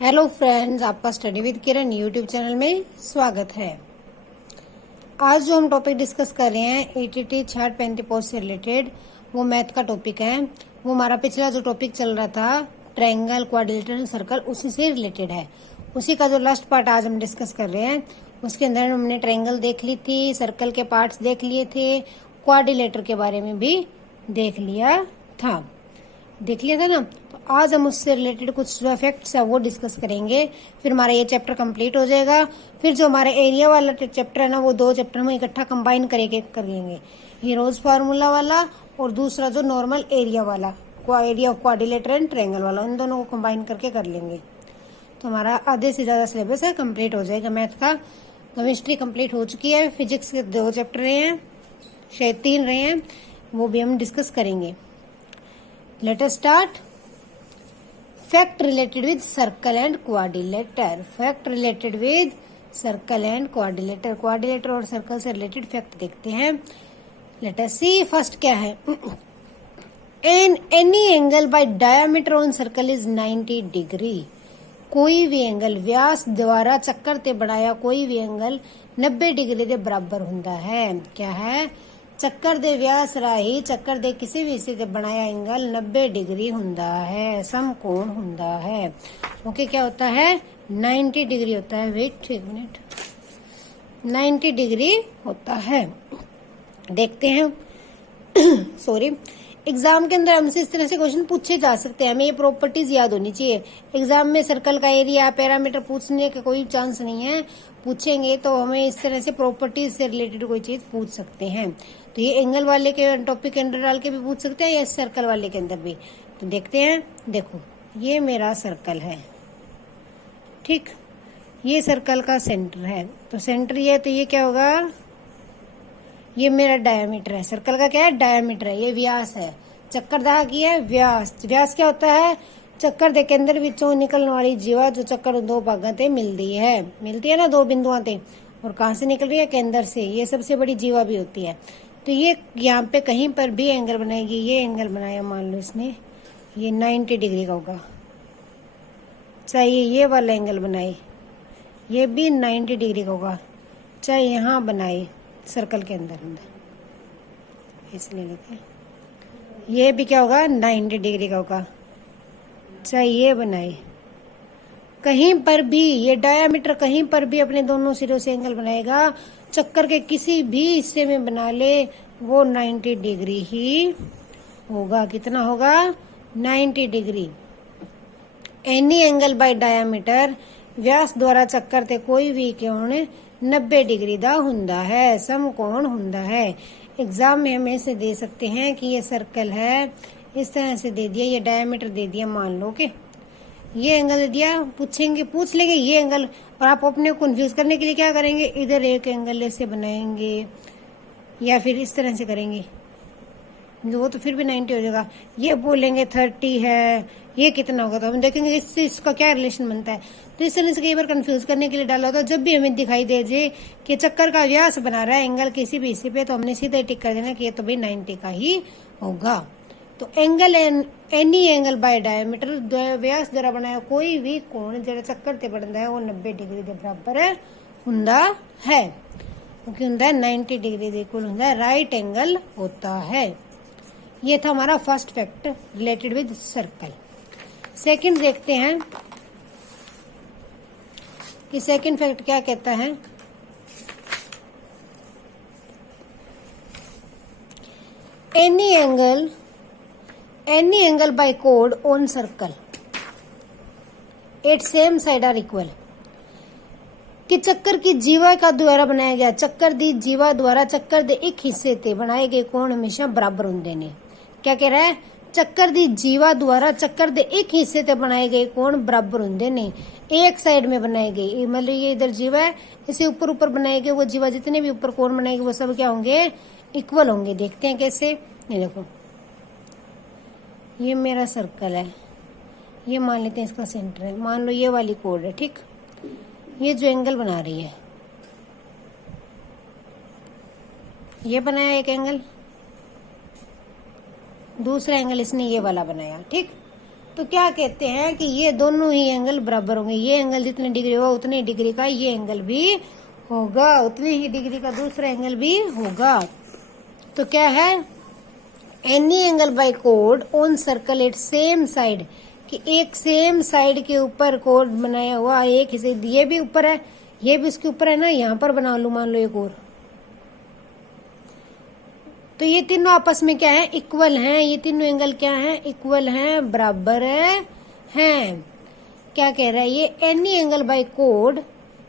Hello friends, आपका study with Kiran YouTube channel में स्वागत है। आज जो हम टॉपिक डिस्कस कर रहे हैं एटीटी छाट पेंटिपोस्ट से रिलेटेड, वो मैथ का टॉपिक है। वो हमारा पिछला जो टॉपिक चल रहा था ट्रायंगल, क्वाड्रिलेटरल, सर्कल, उसी से रिलेटेड है। उसी का जो लास्ट पार्ट आज हम डिस्कस कर रहे हैं, उसके अंदर हमने ट्रायंगल देख ली थी, सर्कल के पार्ट्स देख लिए थे, क्वाड्रिलेटर के बारे में भी देख लिया था ना। तो आज हम उससे रिलेटेड कुछ जो फैक्ट्स है वो डिस्कस करेंगे, फिर हमारा ये चैप्टर कंप्लीट हो जाएगा। फिर जो हमारा एरिया वाला चैप्टर है ना, वो दो चैप्टर हम इकट्ठा कंबाइन करेंगे, ये रोज फार्मूला वाला और दूसरा जो नॉर्मल एरिया वाला, area of quadrilateral and triangle वाला, उन दोनों को कंबाइन करके कर लेंगे। तो हमारा आधे से ज्यादा सिलेबस है कंप्लीट हो जाएगा मैथ का। केमिस्ट्री कंप्लीट हो चुकी है, फिजिक्स के 2 चैप्टर रहे हैं, शायद 3 रहे हैं, वो भी हम डिस्कस करेंगे। Let us start. Fact related with circle and quadrilateral. Fact related with circle and quadrilateral. Quadrilateral और circle से related fact देखते हैं। Let us see first क्या है। Any angle by diameter on circle is 90 degree. कोई भी angle व्यास द्वारा चक्कर ते बनाया कोई भी एंगल 90 डिग्री के बराबर होता है। क्या है? ਚੱਕਰ ਦੇ ਵਿਆਸ ਰਾਹੀਂ ਚੱਕਰ ਦੇ ਕਿਸੇ ਵੀ ਹਿੱਸੇ ਤੇ बनाया एंगल 90 डिग्री ਹੁੰਦਾ है, समकोण ਹੁੰਦਾ है। ओके, क्या होता है? 90 डिग्री होता है। वेट एक मिनट, 90 डिग्री होता है। देखते हैं सॉरी, एग्जाम के अंदर हमसे इस तरह से क्वेश्चन पूछे जा सकते हैं, हमें ये प्रॉपर्टीज याद होनी चाहिए। एग्जाम में सर्कल का एरिया, पैरामीटर पूछने का कोई चांस नहीं है। पूछेंगे तो हमें इस तरह से प्रॉपर्टीज से रिलेटेड कोई चीज पूछ सकते हैं। तो ये एंगल वाले के टॉपिक के अंदर डाल के भी पूछ सकते हैं या सर्कल वाले के अंदर भी। तो देखते हैं। देखो, ये मेरा सर्कल है, ठीक, ये सर्कल का सेंटर है। तो सेंटर ये, तो ये क्या होगा? ये मेरा डायमीटर है। सर्कल का क्या है? डायमीटर है। ये व्यास है। चक्कर दा की है व्यास। व्यास क्या होता है? ਚੱਕਰ ਦੇ ਕੇਂਦਰ ਵਿੱਚੋਂ ਨਿਕਲਣ ਵਾਲੀ जीवा जो चक्कर ਨੂੰ 2 भागों ਤੇ मिलती है ना 2 बिंदुओं पे, और कहाँ से निकल रही है? केंद्र से। ये सबसे बड़ी जीवा भी होती है। तो ये यहाँ पे कहीं पर भी एंगल बनाएगी। ये एंगल बनाया, मान लो इसने, ये 90 डिग्री का होगा। चाहे ये वाला एंगल बनाए, ये भी 90 डिग्री का होगा। चाहे यहाँ बनाए सर्कल के अंदर इसलिए लेते हैं, ये भी क्या होगा? 90 डिग्री का होगा। चाहे ये बनाए, कहीं पर भी ये डायामीटर कहीं पर भी अपने दोनों सिरों से एंगल बनाएगा, चक्कर के किसी भी हिस्से में बना ले, वो 90 डिग्री ही होगा। कितना होगा? 90 degree. Any angle by diameter, व्यास द्वारा चक्कर ते कोई भी कोण 90 डिग्री दा हुंदा है, समकोण हुंदा है। एग्जाम में हम ऐसे दे सकते हैं कि ये सर्कल है, इस तरह से दे दिया, ये डायमीटर दे दिया, मान लो कि ये एंगल दे दिया। पूछ लेंगे ये एंगल, और आप अपने को कंफ्यूज करने के लिए क्या करेंगे? इधर एक एंगल ऐसे बनाएंगे या फिर इस तरह से करेंगे, वो तो फिर भी 90 हो जाएगा। ये बोलेंगे 30 है, ये कितना होगा? तो हम देखेंगे इससे इसका क्या रिलेशन बनता है। तो इस तरह से कई बार कंफ्यूज करने के लिए डाला होता है। जब भी हमें दिखाई दे जे कि चक्कर का व्यास बना रहा है एंगल किसी भी हिस्से पे, तो हमने सीधे टिक कर देना कि ये तो भाई 90 का ही होगा। तो angle any angle by diameter, व्यास द्वारा बनाया कोई भी कोण जो चक्कर ते बनता है वो 90 डिग्री के बराबर हुंदा है, क्योंकि हुंदा 90 डिग्री के इक्वल हुंदा है, राइट एंगल होता है। ये था हमारा first fact related with circle. Second देखते हैं कि सेकंड फैक्ट क्या कहता है। एनी एंगल बाय कोड on circle at same side are equal, कि चक्कर की जीवा का द्वारा बनाया गया, चक्कर दी जीवा द्वारा चक्कर दे एक हिस्से ते बनाए गए कोण हमेशा बराबर होंगे ने। क्या कह रहा है? चक्कर दी जीवा द्वारा चक्कर दे एक हिस्से ते बनाए गए कोण बराबर होंगे ने। एक साइड में बनाए गए, मतलब ये इधर जीवा है, इसे ऊपर ऊपर बनाए गए वो जीवा, जितने भी ऊपर कोण बनाएंगे वो सब क्या होंगे? इक्वल होंगे। देखते हैं कैसे। ये देखो, ये मेरा सर्कल है, ये मान लेते हैं इसका सेंटर है, मान लो ये वाली कोड है, ठीक। ये जो एंगल बना रही है, ये बनाया एक एंगल, दूसरा एंगल इसने ये वाला बनाया, ठीक। तो क्या कहते हैं कि ये दोनों ही एंगल बराबर होंगे। ये एंगल जितनी डिग्री होगा उतनी डिग्री का ये एंगल भी होगा, उतनी ही डिग्री का दूसरा एंगल भी होगा। तो क्या है, एनी एंगल बाय कोड on circle at same side, कि एक सेम साइड के ऊपर कोड बनाया हुआ, एक हिस्से ये भी ऊपर है, ये भी उसके ऊपर है ना, यहाँ पर बना लू मान लो एक और, तो ये तीनों आपस में क्या है, इक्वल हैं। ये तीनों एंगल क्या हैं, इक्वल हैं, बराबर हैं। क्या कह रहा है ये, एनी एंगल बाय कोड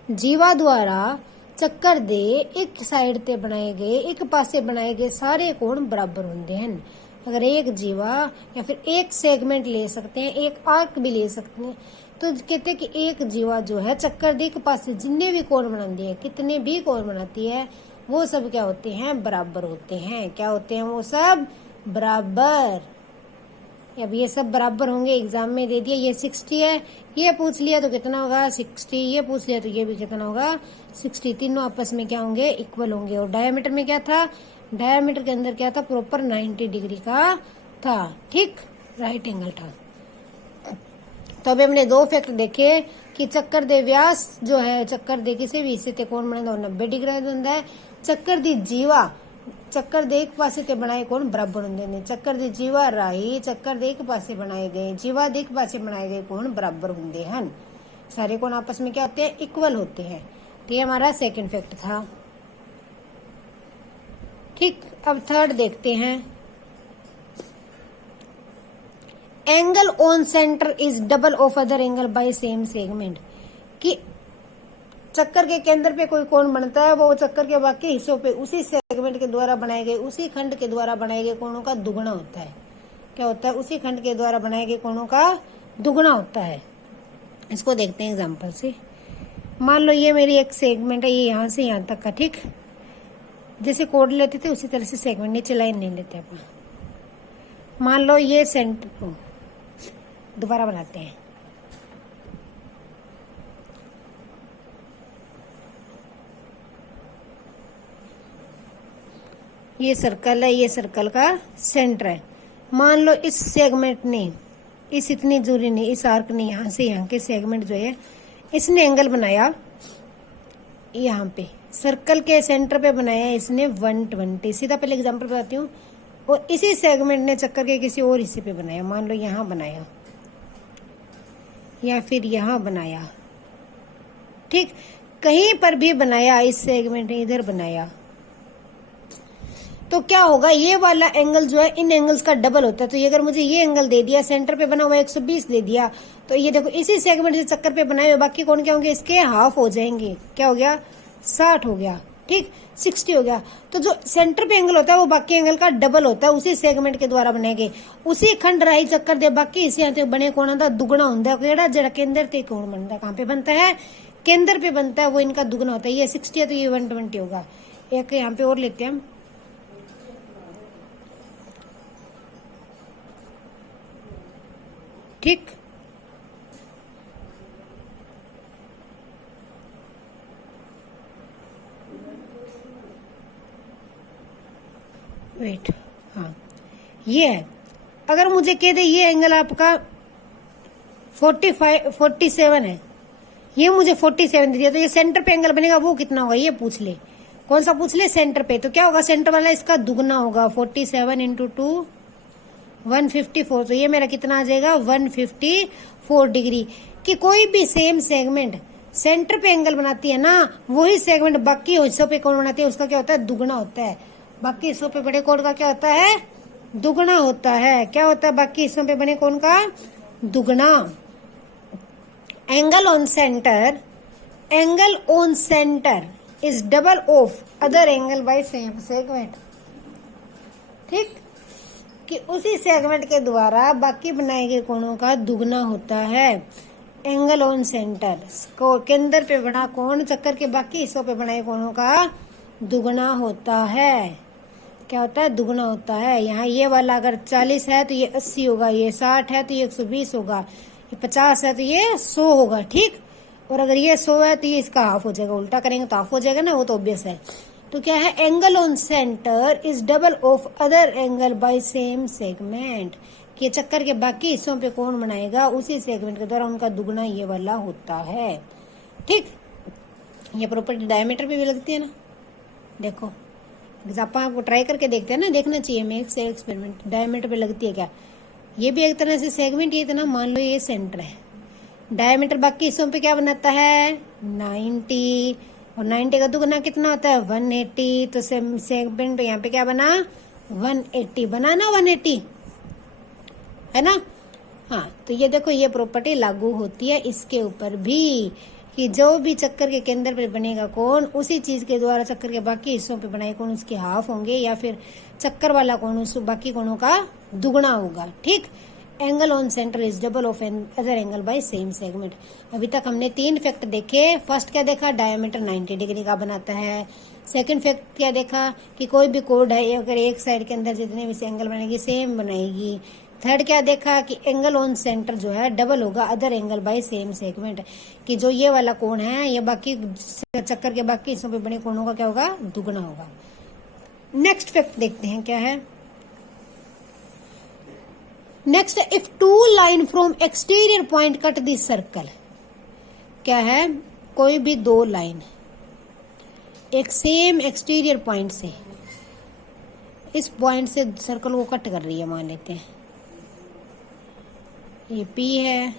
जीवा द्वारा चक्कर दे एक साइड ते बनाए गए, एक पासे बनाए गए सारे कोण बराबर होंगे हैं। अगर एक जीवा या फिर एक सेगमेंट ले सकते हैं, एक आर्क भी ले सकते हैं, तो कहते हैं कि एक जीवा जो है चक्कर दे एक पासे जितने भी कोण बनाती है, कितने भी कोण बनाती है, वो सब क्या होते हैं, बराबर होते हैं। क्या होते हैं, वो सब बराबर। अब ये सब बराबर होंगे, एग्जाम में दे दिया, ये 60 है, ये पूछ लिया तो कितना होगा 60, ये पूछ लिया तो ये भी कितना होगा 60। तीनों आपस में क्या होंगे, इक्वल होंगे। और डायमीटर में क्या था, डायमीटर के अंदर क्या था, प्रॉपर 90 डिग्री का था, ठीक, राइट एंगल था। तो अभी हमने दो फैक्ट देखे कि चक्कर दे व्यास जो है, चक्कर दे किसी भी हिस्से ते कोण बने 90 डिग्री होता है। चक्कर दी जीवा, चक्कर दे एक पासे ते बनाए कोण बराबर होंगे ने। चक्कर दी जीवा राही, चक्कर दे एक पासे बनाए गए, जीवा दे एक पासे बनाए गए कोण बराबर होंगे हैं। सारे कोण आपस में क्या होते हैं, इक्वल होते हैं। तो ये हमारा सेकंड फैक्ट था, ठीक। अब थर्ड देखते हैं, angle on centre is double of other angle by same segment, कि चक्कर के केंद्र पे कोई कोण बनता है, वो चक्कर के बाकी हिस्सों पे उसी सेगमेंट के द्वारा बनाए गए, उसी खंड के द्वारा बनाए गए कोणों का दुगुना होता है। क्या होता है, उसी खंड के द्वारा बनाए गए कोणों का दुगुना होता है। इसको देखते हैं एग्जाम्पल से। मान लो ये मेरी एक सेगमेंट है, ये यहाँ से यहाँ तक का, ठीक, जैसे कोड लेते थे उसी तरह से सेगमेंट, नीचे लाइन नहीं लेते अपन। मान लो ये सेंटर को दोबारा बनाते हैं, ये सर्कल है, ये सर्कल का सेंटर है। मान लो इस सेगमेंट ने, इस इतनी दूरी ने, इस आर्क ने यहाँ से यहाँ के सेगमेंट जो है, इसने एंगल बनाया यहाँ पे, सर्कल के सेंटर पे बनाया इसने 120। सीधा पहले एग्जांपल बताती हूँ। और इसी सेगमेंट ने चक्कर के किसी और हिस्से पे बनाया, मान लो यहाँ बनाया या फिर यहाँ बनाया, ठीक, कहीं पर भी बनाया, इस सेगमेंट ने इधर बनाया, तो क्या होगा, ये वाला एंगल जो है इन एंगल्स का डबल होता है। तो ये अगर मुझे ये एंगल दे दिया, सेंटर पे बना हुआ 120 दे दिया, तो ये देखो इसी सेगमेंट से चक्कर पे बनाए हुए बाकी कौन क्या होंगे, इसके हाफ हो जाएंगे। क्या हो गया, 60 हो गया, ठीक, 60 हो गया। तो जो सेंटर पे एंगल होता है वो बाकी एंगल का डबल होता है, उसी सेगमेंट के द्वारा बनाए गए, उसी खंड राही चक्कर दे बाकी हिस्से बने कोण का दुगुना होता है। केड़ा जरा केंद्र ते कोण बनता है, कहाँ पे बनता है, केंद्र पे बनता है, वो इनका दुगुना होता है। ये 60 है तो ये 120 होगा। एक यहाँ पे और लेते हैं हम, ठीक, वेट, हाँ ये है। अगर मुझे कह दे ये एंगल आपका 47 है, ये मुझे 47 दे दिया, तो ये सेंटर पे एंगल बनेगा वो कितना होगा, ये पूछ ले। कौन सा पूछ ले, सेंटर पे। तो क्या होगा, सेंटर वाला इसका दुगना होगा, 47 इंटू 2 154। तो ये मेरा कितना आ जाएगा, 154 डिग्री। कि कोई भी सेम सेगमेंट सेंटर पे एंगल बनाती है ना, वही सेगमेंट बाकी हिस्सों पे कौन बनाती है, उसका क्या होता है, दुगना होता है। बाकी हिस्सों पे बड़े कोण का क्या होता है, दुगना होता है। क्या होता है, बाकी हिस्सों पे बने कोण का दुगना। Angle on centre, angle on centre is double of other angle by same segment, ठीक, कि उसी सेगमेंट के द्वारा बाकी बनाए गए कोणों का दुगना होता है। एंगल ऑन सेंटर को केंद्र पे बना कोण चक्कर के बाकी हिस्सों पे बनाए कोणों का दुगना होता है। क्या होता है, दुगना होता है। यहाँ ये वाला अगर 40 है तो ये 80 होगा, ये 60 है तो ये 120 होगा, ये 50 है तो ये 100 होगा, ठीक। और अगर ये 100 है तो ये इसका हाफ हो जाएगा, उल्टा करेंगे तो हाफ हो जाएगा ना, वो तो ऑब्वियस है। तो क्या है, angle on centre is double of other angle by same segment, कि चक्कर के बाकी हिस्सों पे कोण बनाएगा उसी सेगमेंट के द्वारा उनका दुगना ये वाला होता है। ठीक, ये प्रॉपर्टी डायमीटर पे भी लगती है ना। देखो एग्जाम्पल आपको ट्राई करके देखते हैं ना, देखना चाहिए हमें एक से एक्सपेरिमेंट डायमीटर पे लगती है क्या। ये भी एक तरह से सेगमेंट, ये इतना मान लो ये सेंटर है, डायमीटर बाकी हिस्सों पे क्या बनाता है 90, और 90 का दुगना कितना होता है 180, तो सेगमेंट यहाँ पे क्या बना 180 बना ना, 180 है ना। हाँ, तो ये देखो ये प्रॉपर्टी लागू होती है इसके ऊपर भी, कि जो भी चक्कर के केंद्र पे बनेगा कोण उसी चीज के द्वारा चक्कर के बाकी हिस्सों पे बनाए कोण उसके हाफ होंगे, या फिर चक्कर वाला कोण उस बाकी कोणों का दुगना होगा। ठीक, angle on centre is double of other angle by same segment. अभी तक हमने 3 फैक्ट देखे। फर्स्ट क्या देखा, डायमीटर 90 डिग्री का बनाता है। सेकंड फैक्ट क्या देखा कि कोई भी कोड है अगर एक साइड के अंदर जितने भी एंगल बनेगी सेम बनाएगी। थर्ड क्या देखा कि एंगल ऑन सेंटर जो है डबल होगा other angle by same segment, कि जो ये वाला कोण है ये बाकी चक्कर के बाकी हिस्सों पे बने कोणों का क्या होगा दुगना होगा। नेक्स्ट फैक्ट देखते हैं क्या है। Next, if two line from exterior point cut this circle, क्या है कोई भी 2 लाइन एक सेम एक्सटीरियर पॉइंट से इस पॉइंट से सर्कल को कट कर रही है, मान लेते हैं ये P है,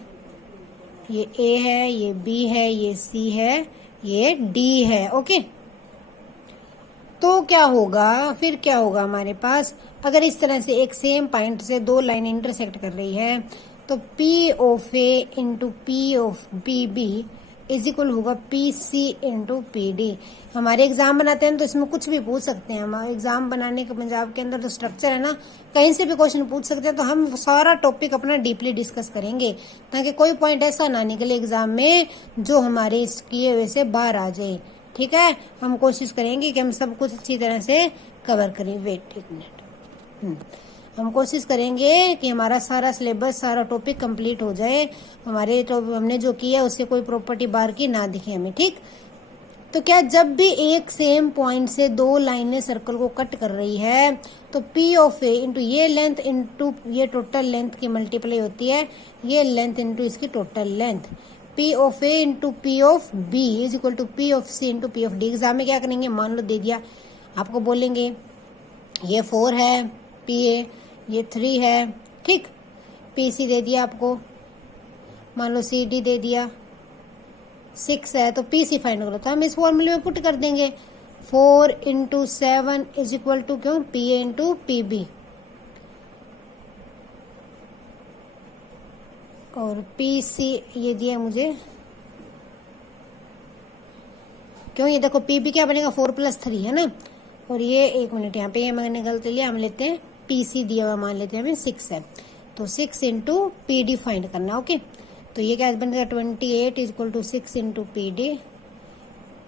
ये A है, ये B है, ये C है, ये D है। ओके, तो क्या होगा फिर, क्या होगा हमारे पास अगर इस तरह से एक सेम पॉइंट से 2 लाइन इंटरसेक्ट कर रही है, तो P of A into P of BB is equal होगा PC इंटू PD। हमारे एग्जाम बनाते हैं तो इसमें कुछ भी पूछ सकते हैं। हमारे एग्जाम बनाने के पंजाब के अंदर तो स्ट्रक्चर है ना, कहीं से भी क्वेश्चन पूछ सकते हैं, तो हम सारा टॉपिक अपना डीपली डिस्कस करेंगे ताकि कोई पॉइंट ऐसा ना निकले एग्जाम में जो हमारे इस किए हुए से बाहर आ जाए। ठीक है, हम कोशिश करेंगे कि हम सब कुछ अच्छी तरह से कवर करें। वेट 1 मिनट, हम कोशिश करेंगे कि हमारा सारा सिलेबस सारा टॉपिक कंप्लीट हो जाए, हमारे तो हमने जो किया उससे कोई प्रॉपर्टी बाहर की ना दिखे हमें। ठीक, तो क्या जब भी एक सेम पॉइंट से 2 लाइनें सर्कल को कट कर रही है तो P ऑफ A इंटू ये लेंथ इंटू ये टोटल लेंथ की मल्टीप्लाई होती है ये लेंथ इंटू इसकी total length. P of A into P of B is equal to P of C into P of D। Exam में क्या करेंगे, मान लो दे दिया आपको, बोलेंगे ये 4 है PA, ये 3 है। ठीक, PC दे दिया आपको, मान लो CD दे दिया 6 है, तो PC फाइंड करो, तो हम इस फॉर्मूले में पुट कर देंगे 4 इंटू 7 इज इक्वल टू क्यों PA इंटू PB, और PC ये दिया मुझे क्यों, ये देखो PB क्या बनेगा 4 + 3 है ना, और ये 1 मिनट यहाँ पे ये मैंने गलती लिया, हम लेते हैं PC दिया हुआ, मान लेते हैं हमें 6 है, तो 6 इंटू PD फाइंड करना। ओके, तो ये क्या बनेगा 28 is equal to 6 into PD।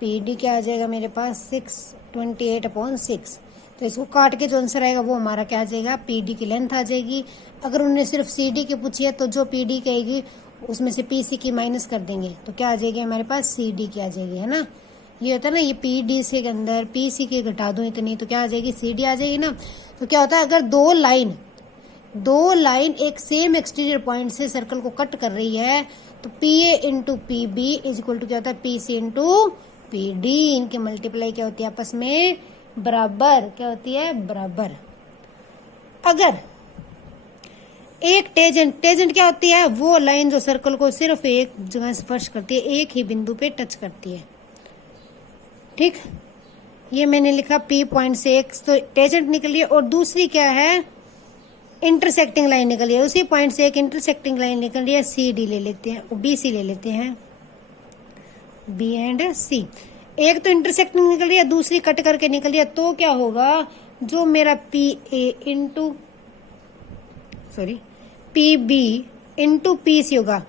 PD क्या आ जाएगा मेरे पास 28/6। तो इसको काट के जो आंसर आएगा वो हमारा क्या आ जाएगा PD की लेंथ आ जाएगी। अगर उन्होंने सिर्फ CD की पूछी है तो जो PD की आएगी उसमें से PC की माइनस कर देंगे, तो क्या आ जाएगी हमारे पास CD की आ जाएगी, है ना। ये होता है ना, ये PD से के अंदर PC की घटा दो इतनी, तो क्या आ जाएगी CD आ जाएगी ना। तो क्या होता है अगर 2 लाइन एक सेम एक्सटीरियर पॉइंट से सर्कल को कट कर रही है तो PA into PB is equal to क्या होता है PC इंटू PD। इनकी मल्टीप्लाई क्या होती है आपस में बराबर, क्या होती है बराबर। अगर एक टेजेंट क्या होती है, वो लाइन जो सर्कल को सिर्फ एक जगह स्पर्श करती है, एक ही बिंदु पे टच करती है। ठीक, ये मैंने लिखा P पॉइंट से एक तो टेजेंट निकली है, और दूसरी क्या है इंटरसेक्टिंग लाइन निकली है, उसी पॉइंट से एक इंटरसेक्टिंग लाइन निकल रही है CD ले लेते हैं, BC ले लेते हैं, B एंड C। एक तो इंटरसेक्टिंग निकल रही है, दूसरी कट करके निकल रही है, तो क्या होगा जो मेरा PB इंटू PC होगा,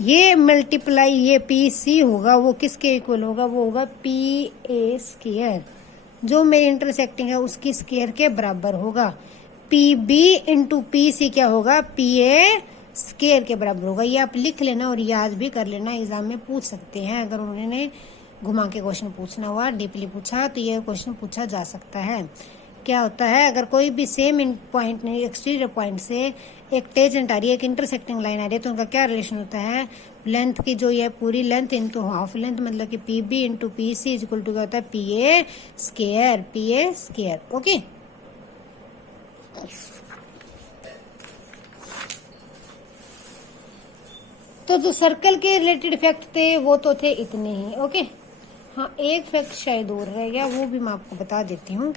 ये मल्टीप्लाई ये PC होगा, वो किसके इक्वल होगा, वो होगा PA स्क्वायर, जो मेरी इंटरसेक्टिंग है उसकी स्क्वायर के बराबर होगा। PB इंटू PC क्या होगा PA स्क्वायर के बराबर होगा। ये आप लिख लेना और याद भी कर लेना, एग्जाम में पूछ सकते हैं। अगर उन्होंने घुमा के क्वेश्चन पूछना हुआ, डीपली पूछा, तो ये क्वेश्चन पूछा जा सकता है। क्या होता है, अगर कोई भी सेम पॉइंट नहीं एक्सटीरियर पॉइंट से एक टेंजेंट आ रही है, एक इंटरसेक्टिंग लाइन आ रही है, तो उनका क्या रिलेशन होता है, लेंथ की जो ये पूरी लेंथ इंटू हाफ लेंथ, मतलब कि P B into P C is equal to क्या होता है, पी ए स्केयर। ओके, तो जो सर्कल के रिलेटेड फैक्ट थे वो तो थे इतने ही। ओके, हाँ एक फैक्ट शायद और रह गया, वो भी मैं आपको बता देती हूँ,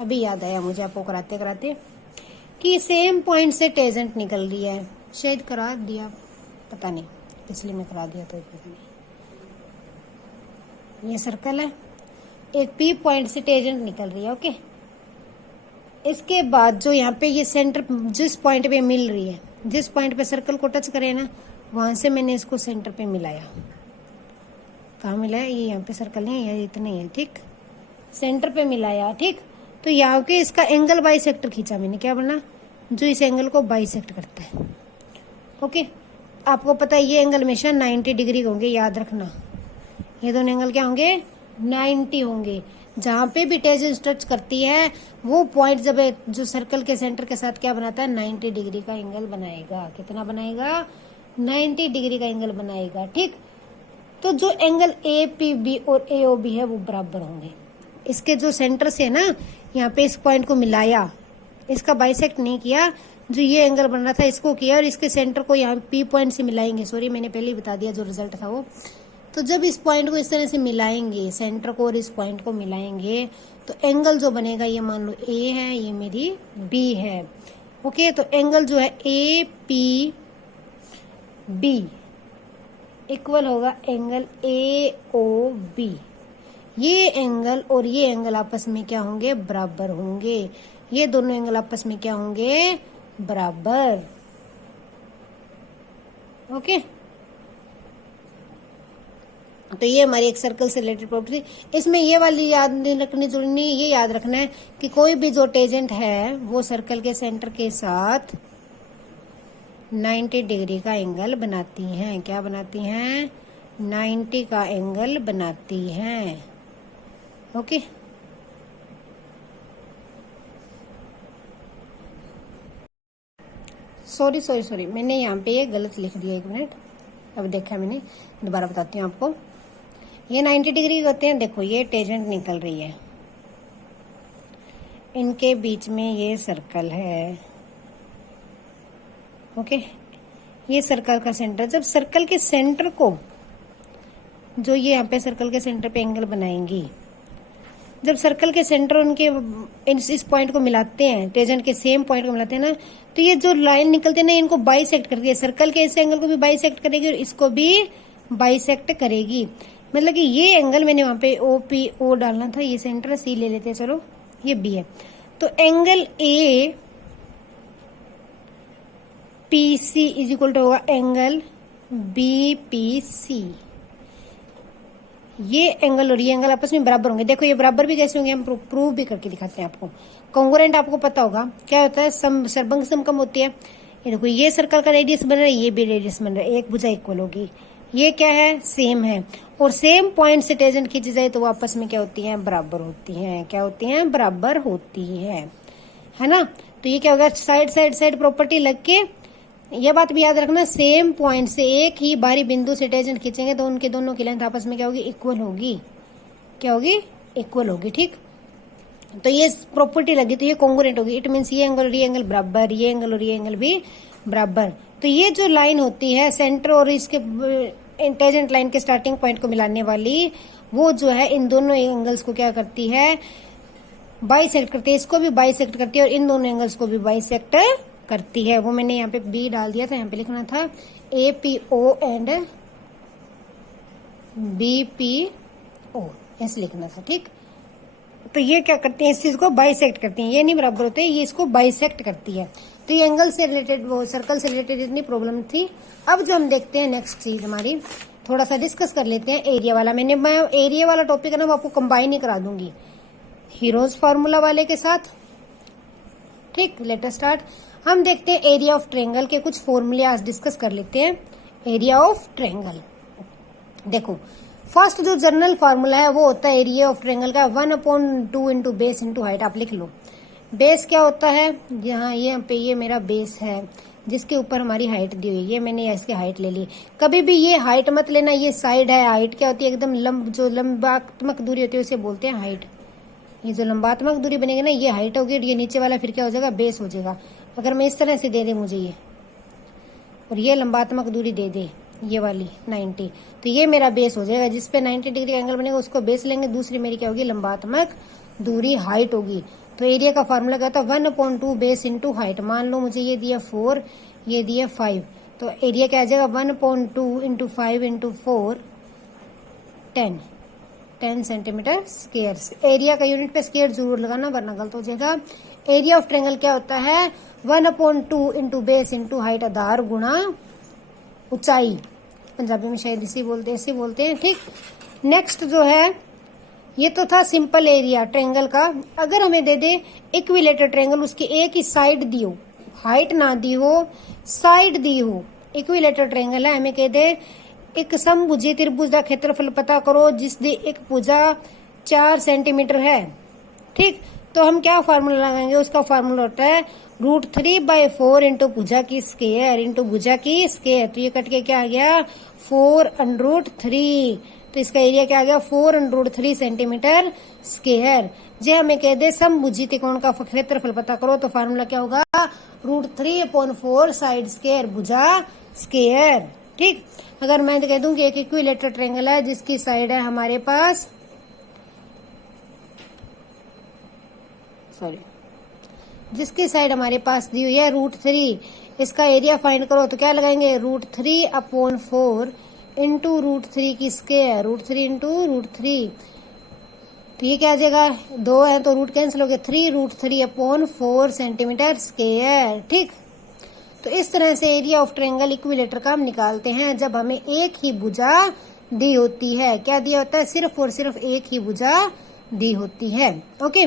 अभी याद आया मुझे आपको कराते कराते, कि सेम पॉइंट से टेंजेंट निकल रही है, शायद करा दिया पता नहीं, पिछले में करा दिया तो पता नहीं। ये सर्कल है, एक पी पॉइंट से टेंजेंट निकल रही है। ओके, इसके बाद जो यहाँ पे ये सेंटर जिस पॉइंट पे मिल रही है, जिस पॉइंट पे सर्कल को टच करे ना, वहां से मैंने इसको सेंटर पे मिलाया। कहाँ मिलाया, ये यहाँ पे सर्कल नहीं है, इतना ही है, ठीक, सेंटर पे मिलाया। ठीक, तो यहाँ के इसका एंगल बाइसेक्टर खींचा मैंने, क्या बना, जो इस एंगल को बाइसेक्ट करता है। ओके, आपको पता है ये एंगल हमेशा 90 डिग्री होंगे, याद रखना, ये दोनों एंगल क्या होंगे, 90 होंगे। जहां पे भी टेंजेंट टच करती है वो पॉइंट जब जो सर्कल के सेंटर के साथ क्या बनाता है, 90 डिग्री का एंगल बनाएगा। कितना बनाएगा, 90 डिग्री का एंगल बनाएगा। ठीक, तो जो एंगल ए पी बी और ए ओ बी है वो बराबर होंगे। इसके जो सेंटर से ना यहाँ पे इस पॉइंट को मिलाया, इसका बाइसेक्ट नहीं किया, जो ये एंगल बन रहा था इसको किया, और इसके सेंटर को यहाँ पी पॉइंट से मिलाएंगे। सॉरी मैंने पहले ही बता दिया जो रिजल्ट था वो। तो जब इस पॉइंट को इस तरह से मिलाएंगे, सेंटर को और इस पॉइंट को मिलाएंगे, तो एंगल जो बनेगा, ये मान लो ए है, ये मेरी बी है। ओके, तो एंगल जो है ए पी बी इक्वल होगा एंगल ए ओ बी। ये एंगल और ये एंगल आपस में क्या होंगे, बराबर होंगे। ये दोनों एंगल आपस में क्या होंगे, बराबर। ओके, तो ये हमारी एक सर्कल से रिलेटेड प्रॉपर्टी। इसमें ये वाली याद नहीं रखनी जरूरी नहीं, ये याद रखना है कि कोई भी जो टेंजेंट है वो सर्कल के सेंटर के साथ 90 डिग्री का एंगल बनाती हैं। क्या बनाती हैं, 90 का एंगल बनाती हैं। ओके, सॉरी मैंने यहाँ पे ये गलत लिख दिया, एक मिनट, अब देखा मैंने, दोबारा बताती हूँ आपको। ये 90 डिग्री होते हैं, देखो ये टेंजेंट निकल रही है, इनके बीच में ये सर्कल है। ओके, ये सर्कल का सेंटर, जब सर्कल के सेंटर को, जो ये यहाँ पे सर्कल के सेंटर पे एंगल बनाएंगी, जब सर्कल के सेंटर उनके इस पॉइंट को मिलाते हैं, टेंजेंट के सेम पॉइंट को मिलाते हैं ना, तो ये जो लाइन निकलती है ना, इनको बाइसेक्ट करती है। सर्कल के इस एंगल को भी बाइसेक्ट करेगी और इसको भी बाइसेक्ट करेगी। मतलब कि ये एंगल मैंने वहां पे ओ पी ओ डालना था, ये सेंटर सी ले लेते हैं, चलो ये बी है। तो angle A P C is equal to होगा एंगल बी पी सी। ये एंगल और ये एंगल आपस में बराबर होंगे। देखो ये बराबर भी कैसे होंगे, हम प्रूव भी करके दिखाते हैं आपको। कॉन्ग्रुएंट आपको पता होगा क्या होता है, सर्वभंग समकम होती है। ये देखो ये सर्कल का रेडियस बन रहा है, ये भी रेडियस बन रहा है, एक भुजा इक्वल होगी। ये क्या है, सेम है, और सेम पॉइंट से टेंजेंट खींची जाए तो वो आपस में क्या होती हैं, बराबर होती हैं। क्या होती हैं, बराबर होती है ना। तो ये क्या होगा, साइड साइड साइड प्रॉपर्टी लग के, यह बात भी याद रखना, सेम पॉइंट से एक ही बारी बिंदु से टेंजेंट खींचेंगे तो उनके दोनों की लेंथ आपस में क्या होगी, इक्वल होगी। क्या होगी, इक्वल होगी। ठीक, तो ये प्रॉपर्टी लगी तो ये कॉन्ग्रुएंट होगी। इट मीन्स ये एंगल और ये एंगल बराबर, ये एंगल और ये एंगल भी बराबर। तो ये जो लाइन होती है सेंटर और इसके टेंजेंट लाइन के स्टार्टिंग पॉइंट को मिलाने वाली, वो जो है इन दोनों एंगल्स को क्या करती है, बाइसेक्ट करती है। इसको भी बाइसेक्ट करती है और इन दोनों एंगल्स को भी बाइसेक्ट करती है। वो मैंने यहाँ पे बी डाल दिया था, यहाँ पे लिखना था A P O and B P O, ऐसे लिखना था। ठीक, तो ये क्या करती है, इस चीज को बाइसेक्ट करती है। ये नहीं बराबर होते, ये इसको बाइसेक्ट करती है। तो ये एंगल से रिलेटेड, वो सर्कल से रिलेटेड इतनी प्रॉब्लम थी। अब जो हम देखते हैं नेक्स्ट चीज हमारी, थोड़ा सा डिस्कस कर लेते हैं एरिया वाला। मैं एरिया वाला टॉपिक है ना, वो आपको कंबाइन ही करा दूंगी हीरोज फार्मूला वाले के साथ। ठीक, लेट अस स्टार्ट। हम देखते हैं एरिया ऑफ ट्रायंगल के कुछ फॉर्मूले आज डिस्कस कर लेते हैं। एरिया ऑफ ट्रायंगल, देखो फर्स्ट जो जनरल फॉर्मूला है वो होता है एरिया ऑफ ट्रायंगल का 1/2 इंटू बेस इंटू हाइट। आप लिख लो बेस क्या होता है, यहाँ ये मेरा बेस है जिसके ऊपर हमारी हाइट दी हुई है, ये मैंने इसकी हाइट ले ली। कभी भी ये हाइट मत लेना, ये साइड है। हाइट क्या होती है, एकदम जो लंबात्मक दूरी होती है उसे बोलते हैं हाइट। ये जो लंबात्मक दूरी बनेगी ना ये हाइट होगी, और ये नीचे वाला फिर क्या हो जाएगा, बेस हो जाएगा। अगर मैं इस तरह से दे दे मुझे ये, और ये लंबात्मक दूरी दे दे ये वाली 90, तो ये मेरा बेस हो जाएगा। जिसपे 90 डिग्री का एंगल बनेगा उसको बेस लेंगे, दूसरी मेरी क्या होगी, लंबात्मक दूरी हाइट होगी। तो एरिया का फॉर्मूला क्या होता है, 1/2 बेस इंटू हाइट। मान लो मुझे ये दिया 4, ये दिया 5, तो एरिया क्या आ जाएगा, 1/2 into 5 into 4 10 centimetre square. Area का यूनिट पे स्क्वायर जरूर लगाना वरना गलत हो जाएगा। एरिया ऑफ ट्रायंगल क्या होता है, 1/2 इंटू बेस इंटू हाइट, आधार गुणा ऊंचाई। पंजाबी में शायद ऐसे बोलते हैं, ठीक। नेक्स्ट जो है, ये तो था सिंपल एरिया ट्रायंगल का। अगर हमें दे दे इक्विलेटर ट्रायंगल, उसकी एक ही साइड दी हो, हाइट ना दी हो, साइड दी हो, इक्विलेटर ट्रायंगल है, हमें कह दे एक समभुजी त्रिभुज का क्षेत्रफल पता करो जिसकी एक भुजा 4 सेंटीमीटर है, ठीक। तो हम क्या फार्मूला लगाएंगे, उसका फार्मूला होता है √3/4 इंटू भुजा की स्क्वायर इंटू भुजा की स्क्वायर। तो ये कट के क्या आ गया, 4√3। तो इसका एरिया क्या आ गया, 4√3 सेंटीमीटर स्क्वायर। जे हमें कह दे समभुजी त्रिकोण का क्षेत्रफल पता करो, तो फार्मूला क्या होगा, √3/4 साइड स्क्वायर भुजा स्क्वायर, ठीक। अगर मैं कह दूं कि एक इक्विलेटर ट्रायंगल है जिसकी साइड है हमारे पास, जिसकी साइड हमारे पास दी हुई है √3, इसका एरिया फाइंड करो, तो क्या लगाएंगे, √3/4 इंटू √3 की स्क्वायर, √3 इंटू √3। तो ये क्या आ जाएगा, 2 है तो रूट कैंसिल हो गया, 3√3/4 सेंटीमीटर स्क्वायर, ठीक। तो इस तरह से एरिया ऑफ ट्रायंगल इक्विलेटर का हम निकालते हैं जब हमें एक ही भुजा दी होती है। क्या दिया होता है, सिर्फ और सिर्फ एक ही भुजा दी होती है, ओके।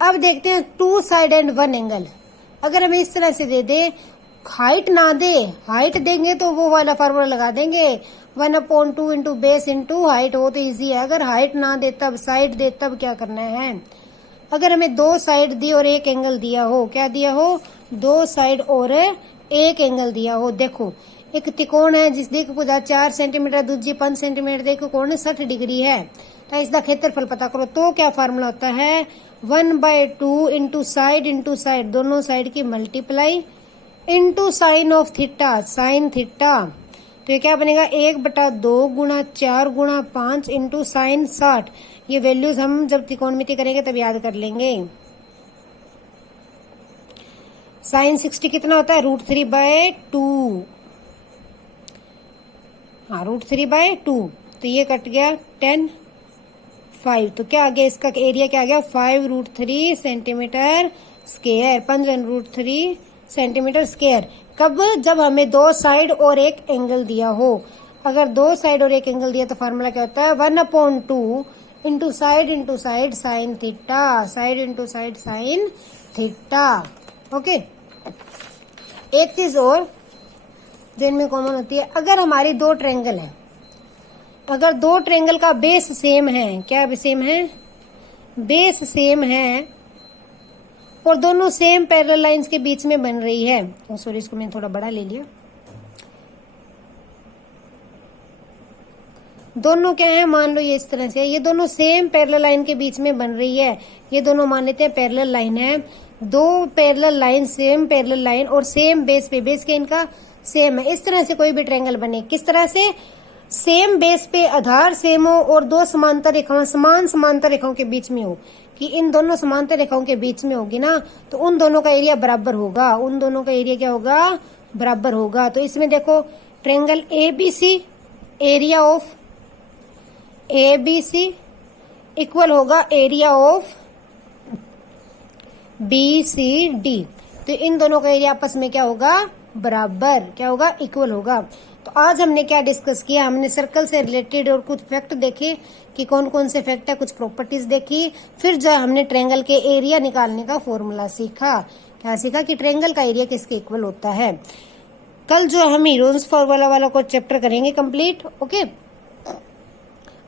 अब देखते हैं 2 साइड एंड 1 एंगल। अगर हमें इस तरह से दे दे, हाइट ना दे, हाइट देंगे तो वो वाला फार्मूला लगा देंगे 1/2 इंटू बेस इंटू हाइट, वो तो इजी है। अगर हाइट ना दे तब साइड दे, तब क्या करना है। अगर हमें 2 साइड दी और एक एंगल दिया हो, क्या दिया हो, 2 साइड और एक एंगल दिया हो। देखो एक त्रिकोण है जिसकी भुजा 4 सेंटीमीटर, दूसरी 5 सेंटीमीटर, देखो कोण 60 डिग्री है, तो इसका क्षेत्रफल पता करो। तो क्या फार्मूला होता है, 1/2 इंटू साइड, दोनों साइड की multiply into sine of theta, sine theta. तो ये क्या बनेगा, 1/2 गुणा 4 गुणा 5 इंटू साइन 60। ये वैल्यूज हम जब त्रिकोणमिति करेंगे तब याद कर लेंगे। साइन 60 कितना होता है, √3/2, हाँ √3/2। तो ये कट गया 10, 5। तो क्या आ गया, इसका एरिया क्या आ गया, 5√3 सेंटीमीटर स्क्वायर, 5√3 सेंटीमीटर स्क्वायर। कब, जब हमें 2 साइड और एक एंगल दिया हो। अगर 2 साइड और एक एंगल दिया तो फार्मूला क्या होता है, 1/2 into side sine theta, side into side sine theta, okay. एक चीज और जो इनमें कॉमन होती है, अगर हमारी 2 ट्रायंगल है, अगर 2 ट्रायंगल का बेस सेम है, क्या सेम है, बेस सेम है, और दोनों सेम पैरेलल लाइंस के बीच में बन रही है। सॉरी, इसको मैंने थोड़ा बड़ा ले लिया। दोनों क्या है, मान लो ये इस तरह से, ये दोनों सेम पैरेलल लाइन के बीच में बन रही है। ये दोनों मान लेते हैं पैरेलल लाइन है, 2 parallel line, same parallel line और सेम बेस पे, बेस के इनका सेम है। इस तरह से कोई भी ट्रायंगल बने, किस तरह से, सेम बेस पे आधार सेम हो और 2 समांतर रेखाएं समान समांतर रेखाओं के बीच में हो, कि इन दोनों समांतर रेखाओं के बीच में होगी ना, तो उन दोनों का एरिया बराबर होगा, उन दोनों का एरिया क्या होगा, बराबर होगा। तो इसमें देखो triangle ABC, area of ABC equal होगा एरिया ऑफ BCD। तो इन दोनों का एरिया आपस में क्या होगा, बराबर, क्या होगा, इक्वल होगा। तो आज हमने क्या डिस्कस किया, हमने सर्कल से रिलेटेड और कुछ फैक्ट देखे कि कौन कौन से फैक्ट है, कुछ प्रॉपर्टीज देखी, फिर जो हमने ट्रायंगल के एरिया निकालने का फॉर्मूला सीखा। क्या सीखा कि ट्रायंगल का एरिया किसके इक्वल होता है। कल जो हम हीरोन्स फॉर्मूला वाला को चैप्टर करेंगे कंप्लीट, ओके।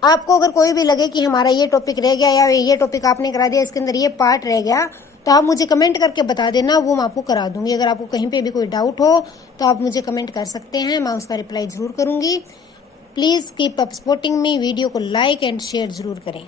आपको अगर कोई भी लगे कि हमारा ये टॉपिक रह गया या ये टॉपिक आपने करा दिया, इसके अंदर ये पार्ट रह गया, तो आप मुझे कमेंट करके बता देना, वो मैं आपको करा दूंगी। अगर आपको कहीं पे भी कोई डाउट हो तो आप मुझे कमेंट कर सकते हैं, मैं उसका रिप्लाई जरूर करूंगी। Please keep up supporting me. Video को लाइक एंड शेयर जरूर करें।